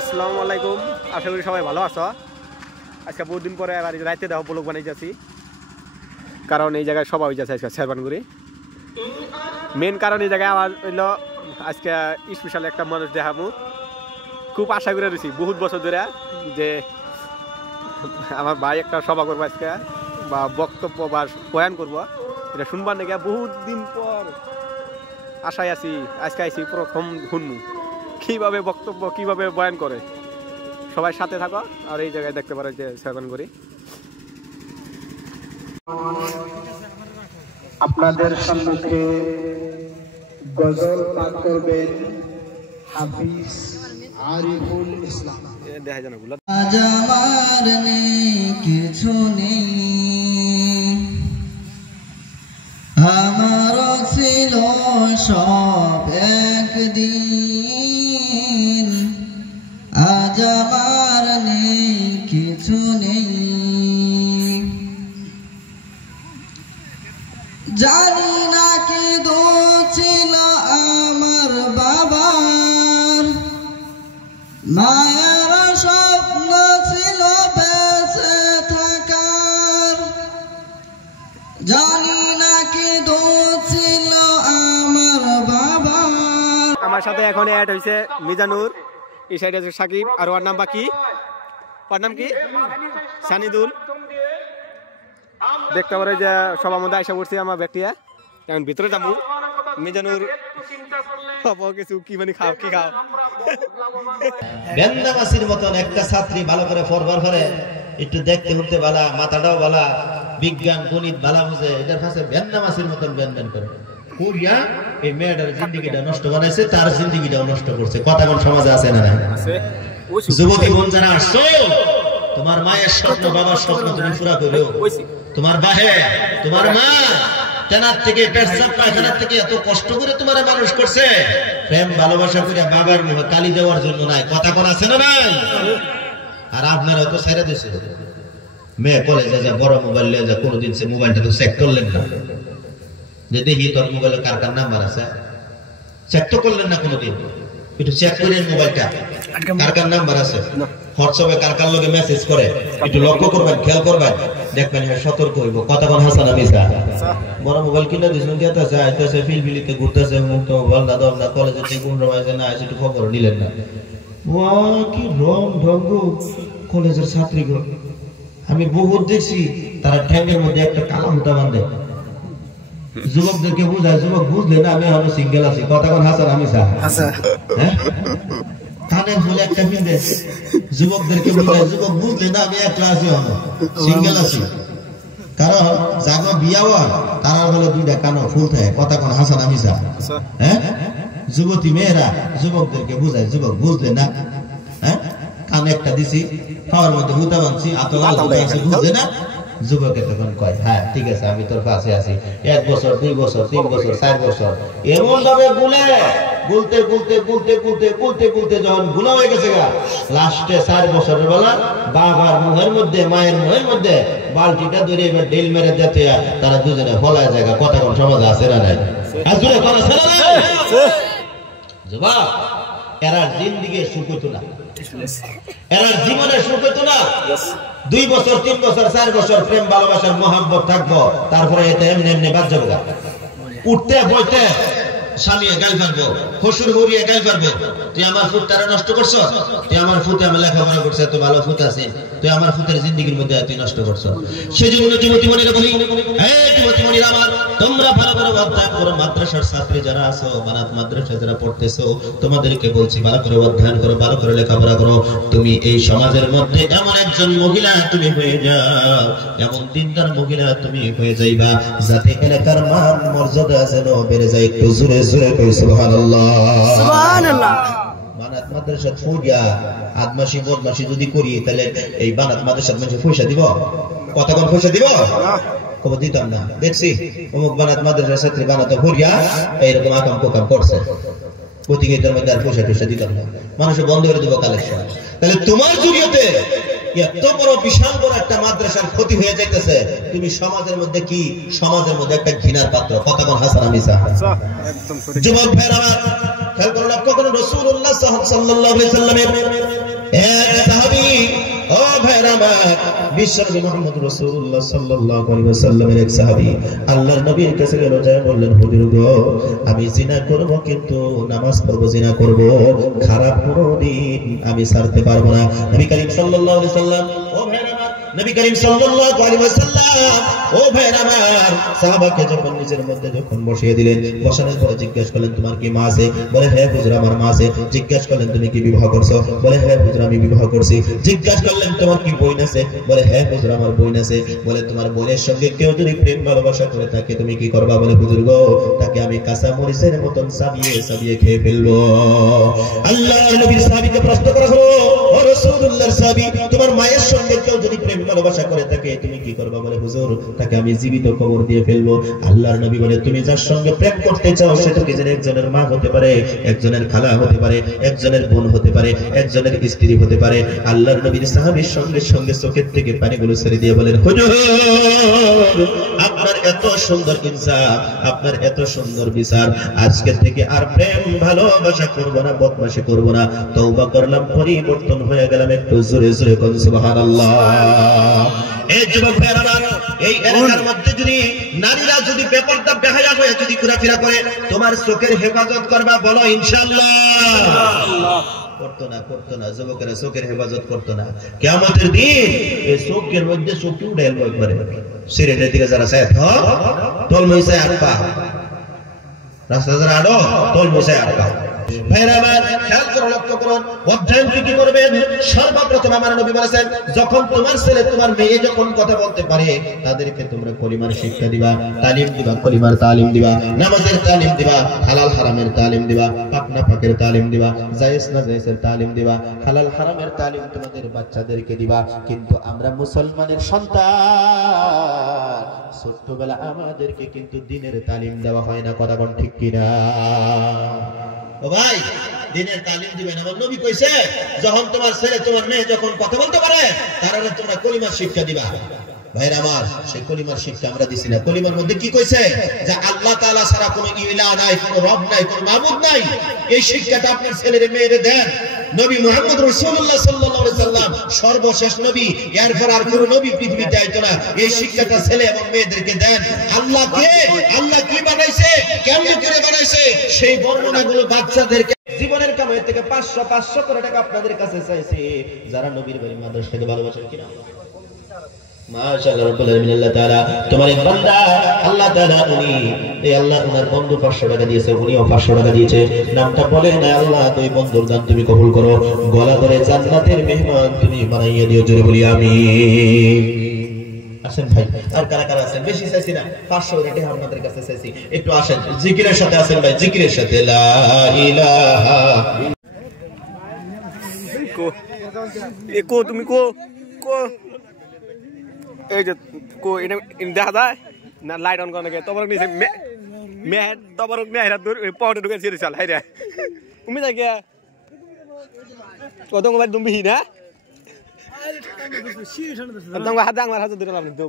আসসালামু আলাইকুম, আশা করি সবাই ভালো আছো। আজকে বহুত দিন পরে আবার রাইতে দেখো ব্লগ বানাই যাচ্ছি, কারণ এই জায়গায় সবাই হয়ে যাচ্ছে আজকে শেরবানগুড়ি। মেন কারণ এই জায়গায় আমার হইলো আজকে স্পেশাল একটা মানুষ দেখাবো। খুব আশা করে রয়েছি বহুত বছর ধরে যে আমার ভাই একটা সভা করবো আজকে, বা বক্তব্য বা বয়ান করবো, এটা শুনবার নাকি বহুত দিন পর আশায় আছি। আজকে আইসি প্রথম শুনবো কিভাবে বক্তব্য কিভাবে বয়ান করে। সবাই সাথে থাকো আর এই জায়গায় দেখতে পারো যে শেরবানগুড়ি। আপনাদের সম্মুখে গজল পাঠ করবেন হাফিজ আরিফুল ইসলাম। দেখা যায় না গুলো আজ আমার নেই কিছু নেই, আমার ছিল সব একদিন। আজ আমার নেই কিছু নেই, জানি না কি দোষ ছিল আমার বাবার, মায়ের স্বপ্ন ছিল বেঁচে থাকার। জানি না কি দোষ ছিল আমার বাবার। আমার সাথে এখন অ্যাড হয়েছে মিজানুর, এই সাইডে আছে সাকিব, আর ওর নাম বাকি, ওর নাম কি সানিদুল। দেখতে পারে যে সবার মধ্যে আশা করছি আমার ব্যক্তিয়া। এখন ভিতরে যাবো মিজানুর কিছু কি মানে খাও কি খাও। বেন্দামাসির মতন একটা ছাত্রী ভালো করে পড়বার পরে একটু দেখতে উঠতে বালা, মাথাটাও বালা, বিজ্ঞান গণিত বালা বুঝে, এটার কাছে বেন্দামাসির মতন বেন করে পুরিয়া এই মেয়েটার জিন্দেগিটা নষ্ট বানাইছে, তার জিন্দেগিটাও নষ্ট করছে। কথা কোন সমাজে আছে না? যুবতী বোন যারা আসছো, তোমার মায়ের স্বপ্ন বাবার স্বপ্ন তুমি পুরা করো। তোমার বাহে তোমার মা তেনার থেকে পেশাব পায়খানার থেকে এত কষ্ট করে তোমার মানুষ করছে, প্রেম ভালোবাসা করে বাবার মুখে কালি দেওয়ার জন্য নাই। কথা কোন আছে না ভাই? আর আপনারা তো ছেড়ে দিয়েছে মেয়ে কলেজে যা বড় মোবাইল নিয়ে যা, কোনোদিন সে মোবাইলটা তো চেক করলেন না যে দেখি তোর মোবাইলে কার কার নাম্বার আছে, চেক তো করলেন না কোনোদিন। একটু চেক করেন মোবাইলটা কার কার নাম্বার আছে, হোয়াটসঅ্যাপে কার কার লোকে মেসেজ করে, একটু লক্ষ্য করবেন, খেয়াল করবেন, দেখবেন হ্যাঁ সতর্ক হইব। কথা কোন হাসান মিছা? বড় মোবাইল কিনে দিয়েছেন, গেতেছে আইতেছে ফিলফিলিতে ঘুরতেছে, মুক্ত মোবাইল না দম না, কলেজে যে কোন রমাইছে না আসে একটু খবর নিলেন না। কি রং ঢঙ্গ কলেজের ছাত্রীগুলো, আমি বহুত দেখছি তারা ঠ্যাঙ্গের মধ্যে একটা কালা মুটা বাঁধে। যুবকদেরকে বুঝায়, যুবক বুঝলে না আমি এখনো সিঙ্গেল আছি। কথা কোন হাসান মিছা? হ্যাঁ, কানের ফুলে একটা পিঁধে যুবকদেরকে বুঝায়, যুবক বুঝলে না আমি একলা আছি, এখনো সিঙ্গেল আছি। কারণ জাগো বিয়া হওয়ার তারা বলে দুইটা কানো ফুল থাকে। কথা কোন হাসান মিছা? হ্যাঁ, যুবতী মেয়েরা যুবকদেরকে বুঝায়, যুবক বুঝলে না, হ্যাঁ কানে একটা দিছি, খাওয়ার মধ্যে হুতা বানছি, আতলাল বুঝলে না। যুবকে তখন কয় হ্যাঁ ঠিক আছে আমি তোর কাছে আছি। 1 বছর 2 বছর 3 বছর 4 বছর এমন ভাবে বলতে যখন গুলা হয়ে গেছে গা, লাস্টে 4 বছরের বেলা বাবার মুখের মধ্যে মায়ের মুখের মধ্যে বালতিটা ধরে এবার ডেল মেরে দিতে তারা দুজনে ফলায় জায়গা। কথা কোন সমাজে আছে না নাই? যুবক এরার জিন্দিগি সুখ হইতো না, এরার জীবনে সুখ হইতো না। 2 বছর 3 বছর 4 বছর প্রেম ভালোবাসার মহাব্বত থাকবো, তারপরে এতে এমনি এমনি বাদ যাবো। উঠতে বইতে স্বামী গাল ফারবো, শ্বশুর হরিয়ে গাল ফারবে, তুই আমার ফুট তারা নষ্ট করছো, তুই আমার ফুটে আমি লেখাপড়া করছে, তো ভালো ফুট আছে, তুই আমার ফুটের জিন্দিগির মধ্যে তুই নষ্ট করছো। সেজন্য যুবতী মনিরা বলি, এই যুবতী মনিরা আমার, তোমরা ভালো করে অধ্যয়ন করো। মাদ্রাসার ছাত্রী যারা আছো, বানাত মাদ্রাসা যারা পড়তেছো, তোমাদেরকে বলছি ভালো করে অধ্যয়ন করো, ভালো করে লেখাপড়া করো। তুমি এই সমাজের মধ্যে এমন একজন মহিলা তুমি হয়ে যাও, এমন দিনদার মহিলা তুমি হয়ে যাইবা, যাতে এলাকার মান মর্যাদা যেন বেড়ে যায়। একটু জোরে জোরে কই সুবহানাল্লাহ, সুবহানাল্লাহ। বানাত মাদ্রাসা পড়িয়া আদমাসি বদমাসি যদি করি, তাহলে এই বানাত মাদ্রাসার মধ্যে পয়সা দিব? কত কোন পয়সা দিব? কব দিতাম না। দেখছি অমুক বানাত মাদ্রাসার ছাত্রী বানাতে পড়িয়া এইরকম আকাম কোকাম করছে, প্রতিযোগিতার মধ্যে আর পয়সা টয়সা দিতাম না, মানুষ বন্ধ করে দেবো কালেকশন। তাহলে তোমার জড়িয়েতে এত বড় বিশাল বড় একটা মাদ্রাসার ক্ষতি হয়ে যাইতেছে, তুমি সমাজের মধ্যে কি, সমাজের মধ্যে একটা ঘৃণার পাত্র। কথা কোন হাসান মিছা? যুবক ভাইরা আমার খেয়াল করে লক্ষ্য করুন, রাসূলুল্লাহ সাল্লাল্লাহু আলাইহি ওয়াসাল্লামের এক সাহাবী, ও ভাইরা আমার, বিশ্বনবী মুহাম্মদ রাসূলুল্লাহ সাল্লাল্লাহু আলাইহি ওয়াসাল্লামের এক সাহাবী আল্লাহর নবীর কাছে গেল, যায় বললেন, হুজুর গো, আমি জিনা করব, কিন্তু নামাজ পড়ব, জিনা করব, খারাপ কোনদিন আমি ছাড়তে পারবো না। নবী করিম সাল্লাল্লাহু আলাইহি ওয়াসাল্লাম, ও ভাইরা আমার, নবী করিম সাল্লাল্লাহু আলাইহি ওয়াসাল্লাম, ও ভাইরা আমার, সাহাবাকে যখন নিজের মধ্যে যখন বসিয়ে দিলেন, বসানোর পরে জিজ্ঞাসা করলেন, তোমার কি মা আছে? বলে, হ্যাঁ হুজুর, আমার মা আছে। জিজ্ঞাসা করলেন, তুমি কি বিবাহ করছো? বলে, হ্যাঁ হুজুর, আমি বিবাহ করছি। জিজ্ঞাসা করলেন, তোমার কি বোন আছে? বলে, হ্যাঁ হুজুর, আমার বোন আছে। বলে, তোমার বোনের সঙ্গে কেউ যদি প্রেম ভালোবাসা করে থাকে তুমি কি করবা? বলে, হুজুর গো, তাকে আমি কাঁচা মরিচের মতন সাবিয়ে সাবিয়ে খেয়ে ফেলবো। আল্লাহর নবীর সাহাবীকে প্রশ্ন করা হলো, ও রাসূলুল্লাহর সাহাবী, তোমার মায়ের সঙ্গে কেউ যদি প্রেম ভালোবাসা করে থাকে তুমি কি করবা? বলে, হুজুর, তাকে আমি জীবিত কবর দিয়ে ফেলবো। আল্লাহর নবী বলে, তুমি যার সঙ্গে প্রেম করতে চাও সেটা কি যেন একজনের মা হতে পারে, একজনের খালা হতে পারে, একজনের বোন হতে পারে, একজনের স্ত্রী হতে পারে। আল্লাহর নবীর সাহাবীর সঙ্গে সঙ্গে চোখের থেকে পানিগুলো ছেড়ে দিয়ে বলেন, হুজুর, আপনার এত সুন্দর ইনসাফ, আপনার এত সুন্দর বিচার, আজকে থেকে আর প্রেম ভালোবাসা করব না, বদমাশি করব না, তওবা করলাম, পরিবর্তন হয়ে গেলাম। একটু জোরে জোরে বলুন সুবহানাল্লাহ। এই যুবক ভাইরা, এই এলাকার মধ্যে যদি নারীরা যদি বেপরদা বেহায়া হয়ে যদি ঘোরাফেরা করে, তোমার চোখের হেফাজত করবা, বলো ইনশাআল্লাহ। করতো না যুবকেরা চোখের হেফাজত করতো না। কিয়ামতের দিন এই চোখের মধ্যে চোখটি উঠে এলো একবারে, সিরেটের দিকে যারা চায় তল মইসায় আটপা, রাস্তা যারা আড়ো তল মইসায় আটপা। ভাইরা আমার, খেয়াল করে লক্ষ্য করুন, অধ্যয়ন কি করবেন? সর্বপ্রথম আমার নবী বলেছেন, যখন তোমার ছেলে তোমার মেয়ে যখন কথা বলতে পারে তাদেরকে তোমরা কলিমার শিক্ষা দিবা, তালিম দিবা, কলিমার তালিম দিবা, নামাজের তালিম দিবা, হালাল হারামের তালিম দিবা, পাক না পাকের তালিম দিবা, জায়েজ না জায়েজের তালিম দিবা, হালাল হারামের তালিম তোমাদের বাচ্চাদেরকে দিবা। কিন্তু আমরা মুসলমানের সন্তান, ছোট্টবেলা আমাদেরকে কিন্তু দ্বীনের তালিম দেওয়া হয় না। কথা কোন ঠিক কিনা? ও ভাই, দ্বীনের তালিম দিবেন। আমার নবী কইছে, যখন তোমার ছেলে তোমার মেয়ে যখন কথা বলতে পারে তাহলে তোমরা কলিমার শিক্ষা দিবা। ভাইরা আমার, সেই কলিমার শিক্ষা আমরা দিছি না। কলিমার মধ্যে কি কইছে? যে আল্লাহ তাআলা ছাড়া কোনো ইলাহ নাই, কোনো রব নাই, কোনো মাবুদ নাই। এই শিক্ষাটা আপনার ছেলের মেয়েরে দেন। নবী মুহাম্মদ রাসূলুল্লাহ সাল্লাল্লাহু আলাইহি সাল্লাম সর্বশেষ নবী, এরপর আর কোনো নবী পৃথিবীতে আইতো না। এই শিক্ষাটা ছেলে এবং মেয়েদেরকে দেন। আল্লাহ কে, আল্লাহ কি বানাইছে, কেমন করে বানাইছে, সেই বর্ণনাগুলো বাচ্চাদেরকে জীবনের কামাই থেকে 500 করে টাকা আপনাদের কাছে চাইছে যারা নবীর বাড়ি মাদ্রাসাকে ভালোবাসেন কিনা? মাশাআল্লাহ রাব্বুল আলামিন। আল্লাহ তাআলা তোমার এক বান্দা, আল্লাহ তাআলা উনি এই আল্লাহ ওনার বন্ধু 500 টাকা দিয়েছে, উনিও 500 টাকা দিয়েছে। নামটা বলে না, আল্লাহ দুই বন্ধুর দান তুমি কবুল করো, গলা ধরে জান্নাতের মেহমান তুমি বানাইয়া দিও। জোরে বলি আমিন। আসেন ভাই, আর কারা কারা আছেন? বেশি চাইছি না, 500 রেটে আপনাদের কাছে চাইছি। একটু আসেন, জিকিরের সাথে আসেন ভাই, জিকিরের সাথে লা ইলাহা কো তুমি কো কো এই যে কো এটা দেখা যায় না, লাইট অন করা তবর নিচে মেহের তবর মেহেরা দূর পাউডার ঢুকে ছেড়ে চাল হাই রে তুমি যাই গিয়া কত মোবাইল তুমি না হাত আমার হাতে ধরে লাভ তো